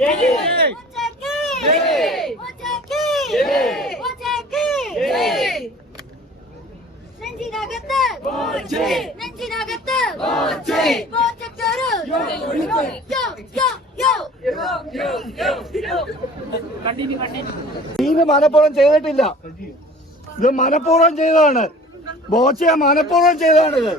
ഇത് മനഃപൂർവ്വം ചെയ്തിട്ടില്ല, ഇത് മനഃപൂർവ്വം ചെയ്തതാണ്. ബോച്ചയെ മനഃപൂർവ്വം ചെയ്തതാണിത്.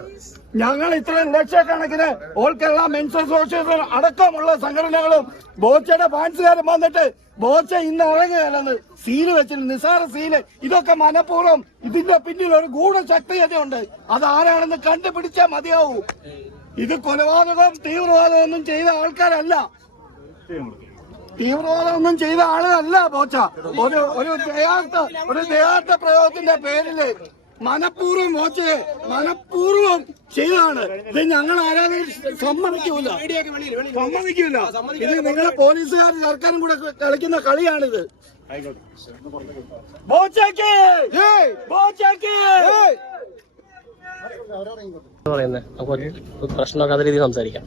ഞങ്ങൾ ഇത്രയും ലക്ഷക്കണക്കിന് ഓൾ കേരള മെൻസ് അസോസിയേഷൻ അടക്കമുള്ള സംഘടനകളും ബോച്ചയുടെ ഫാൻസുകാരും വന്നിട്ട് ബോച്ച ഇന്ന് ഇറങ്ങുകയല്ലെന്ന് സീല് വെച്ചിട്ട്, നിസാര സീല്. ഇതൊക്കെ മനഃപൂർവ്വം, ഇതിന്റെ പിന്നിൽ ഒരു ഗൂഢശക്തിയുണ്ട്. അതാരാണെന്ന് കണ്ടുപിടിച്ചാൽ മതിയാവൂ. ഇത് കൊലപാതകം തീവ്രവാദം ഒന്നും ചെയ്ത ആൾക്കാരല്ല, തീവ്രവാദം ഒന്നും ചെയ്ത ആളല്ല ബോച്ച. ഒരു ദയാർത്ഥ പ്രയോഗത്തിന്റെ പേരില് മനഃപൂർവ്വം ബോച്ചയെ മനഃപൂർവ്വം ചെയ്തതാണ്. ഇത് ഞങ്ങൾ ആരാധകർ സമ്മതിക്കൂല. ഇത് നിങ്ങളെ പോലീസുകാർ സർക്കാരും കൂടെ കളിക്കുന്ന കളിയാണിത്. ബോച്ചയ്ക്ക് പ്രശ്നമാക്കാത്ത രീതിയിൽ സംസാരിക്കാം.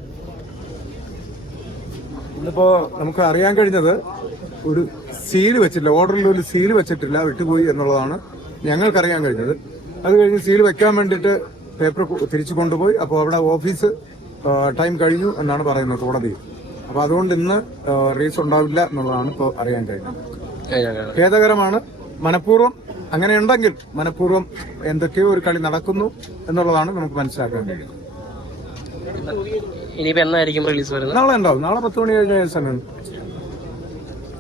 ഇന്നിപ്പോ നമുക്ക് അറിയാൻ കഴിഞ്ഞത് ഒരു സീല് വെച്ചിട്ടില്ല, ഓർഡറിൽ ഒരു സീല് വെച്ചിട്ടില്ല, വിട്ടുപോയി എന്നുള്ളതാണ് ഞങ്ങൾക്കറിയാൻ കഴിഞ്ഞത്. അത് കഴിഞ്ഞ് സീൽ വെക്കാൻ വേണ്ടിയിട്ട് പേപ്പർ തിരിച്ചു കൊണ്ടുപോയി. അപ്പോൾ അവിടെ ഓഫീസ് ടൈം കഴിഞ്ഞു എന്നാണ് പറയുന്നത് കോടതി. അപ്പൊ അതുകൊണ്ട് ഇന്ന് റീസ് ഉണ്ടാവില്ല എന്നുള്ളതാണ് ഇപ്പോൾ അറിയാൻ കഴിഞ്ഞത്. ഖേദകരമാണ്. മനഃപൂർവ്വം അങ്ങനെയുണ്ടെങ്കിൽ മനഃപൂർവ്വം എന്തൊക്കെയോ ഒരു കളി നടക്കുന്നു എന്നുള്ളതാണ് നമുക്ക് മനസ്സിലാക്കാൻ കഴിയുന്നത്. ഇനിയിപ്പോ എന്നായിരിക്കും റിലീസ് വരുന്നത്? നാളെ ഉണ്ടാവും. നാളെ 10 മണി കഴിഞ്ഞ സമയം